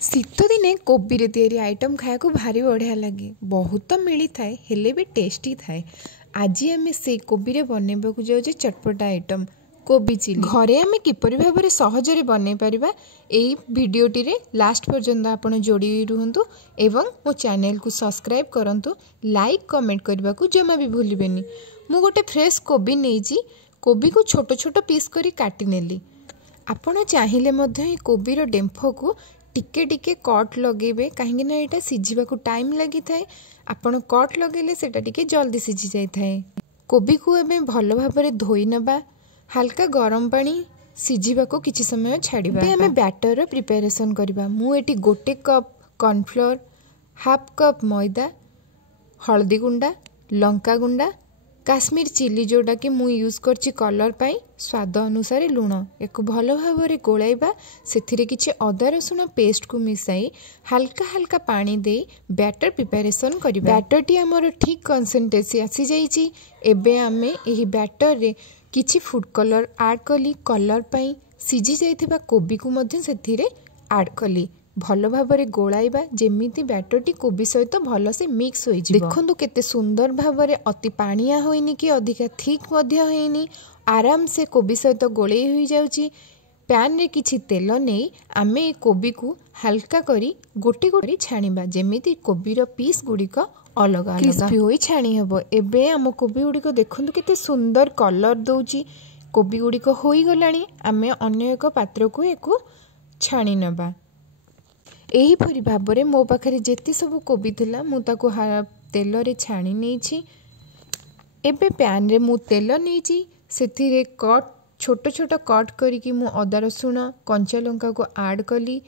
शीत दिने कोबी तैयारी आइटम खाया भारी बढ़िया लगे। बहुत तो मिली थाए हेले भी टेस्टी थाए। आज आम से कोबी रे बनैबा को जाउछे चटपटा आइटम कोबी चिली। घरे आम किपरि भाबरे सहजरे बनै परिबा एई भिडियोटी रे लास्ट पर्यंत आपण जोड़ी रुहंतु एवं मो चैनल को सब्सक्राइब करंतु, लाइक कमेंट करबा को जमा भी भूलिबेनी। मु गोटे फ्रेश कोबी नेइची, कोबी को छोट छोट पीस करी काटी नेली। आपण चाहिले मध्य कोबी रो डेम्फो को टिके टिके कट लगेबे, कहीं ना यहाँ सीझा को टाइम लगी थाए। आपण कट लगेले सेटा टिके जल्दी सीझी जाई थाए। कोबी को एबे भल भाबरे धोई नबा, हल्का गरम पानी सीझा को किछि समय छाड़िबा। एबे हमें बैटर रो प्रिपरेशन करबा। मु एटी गोटे कप कॉर्नफ्लोर, हाफ कप मैदा, हल्दी गुंडा, लंका गुंडा, काश्मीर चिली जोटा कि मु यूज करछि कलर पाई, स्वाद अनुसार लुण। एक भल भाव गोलाइबा, सेथिरे किछि अदा रसुण पेस्ट को मिसाई हल्का हल्का पानी दे बैटर प्रिपरेशन करिबा। बैटर टी हमर ठीक कंसिस्टेंसी आसी जाइछि। एबे आमे एही बैटर रे किछि फूड कलर ऐड कली, कलर पाई सीझी जाइथिबा कोबी को मध्य सेथिरे ऐड कली। भल भाबरे गोलाइबा जेमिति बैटरटी कोबी सहित भल से मिक्स होई जिवो। देखंतु केते सुंदर भाबरे अति पानिया होइनी कि अधिका थिक मध्य होइनी, आराम से कोबी सहित गोलै होई जाउची। पैन रे किछि तेल नेई आमे कोबी को हल्का करी गोटे गोटे छाणीबा, जेमिति कोबी रो पीस गुड़िक अलग अलग क्रिस्पी होई छाणी हबो। एबे आम कोबी गुड़िक देखंतु केते सुंदर कलर दउची। कोबी गुड़िक होई गलानी। आमे अन्य एक पात्र को एको छाणी नबा। एहीपरि भाबरे मो पाखरे जेती सब कोबी थिला मु ताको तेल रे छाणी नेछि। एबे पैन रे मु तेल नेछि, सेथिरे कट छोट छोट कट करिकि मु अदा रसुण कंचा लंका को ऐड कली।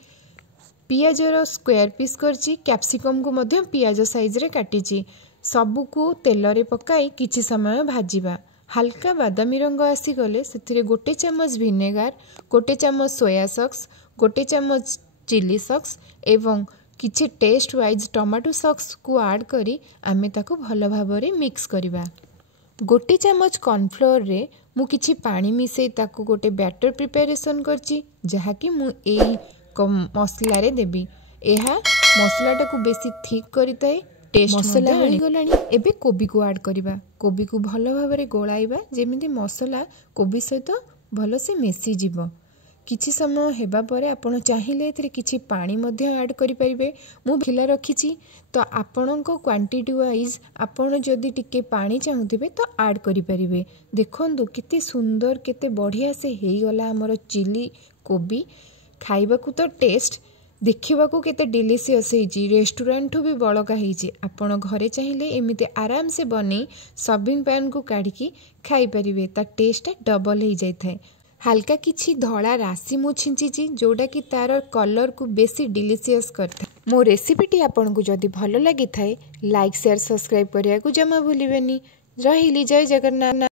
पियाज रो स्क्वायर पीस करछि, कैप्सिकम को मध्य पियाज साइज रे काटिछि। सबु को तेल रे पकाई किछि समय भाजिबा। हल्का बादामी रंग आसी गले सेथिरे गोटे चम्मच विनेगार, गोटे चम्मच सोया सॉस, गोटे चम्मच चिली सॉस एवं किछि टेस्ट वाइज टमाटो सॉस को ऐड करी आमे ताको भल भाबरे मिक्स करिबा। गोटे चम्मच कॉर्नफ्लोर रे मु किछि पानी मिसई ताको गोटे बैटर प्रिपरेशन करछि, जहा कि मु एई मसला रे देबी। एहा मसला टाको बेसी थिक करिताए, टेस्ट मसला होई गलानी। एबे कोबी को ऐड करिबा। कोबी को भल भाबरे गोलाइबा जेमिति मसला कोबी सहित भल से मिसी जिवो। किछि समय हेबा परे आपण चाहिले एथिरे किछि पानी मध्य ऐड करि परिबे। मु खिला रखिछि तो आपणको क्वांटिटी वाइज आपण जदि टिके पानी चाहुथिबे तो ऐड करि परिबे। देखंतु केते सुंदर केते बढ़िया से हेई गला हमर चिली कोबी। खाइबा को तो टेस्ट देखिबा को केते डिलीशियस हेछि, रेस्टोरेंट भी बळका हेछि। आपण घरे चाहिले एमिते आराम से बनै सर्विंग पैन को काढिकी खाइ परिबे। ता टेस्ट डबल हेई जाय थाए। हल्का किछि धड़ा राशि मु छिंचिछि जोटा कि तार कलर को बेसी डिलीशियस करता। मो रेसिपीटी आपन को जदि भलो लागि थाए लाइक शेयर सब्सक्राइब करिया को जमा भूलिबेनी। रहिली। जय जगन्नाथ।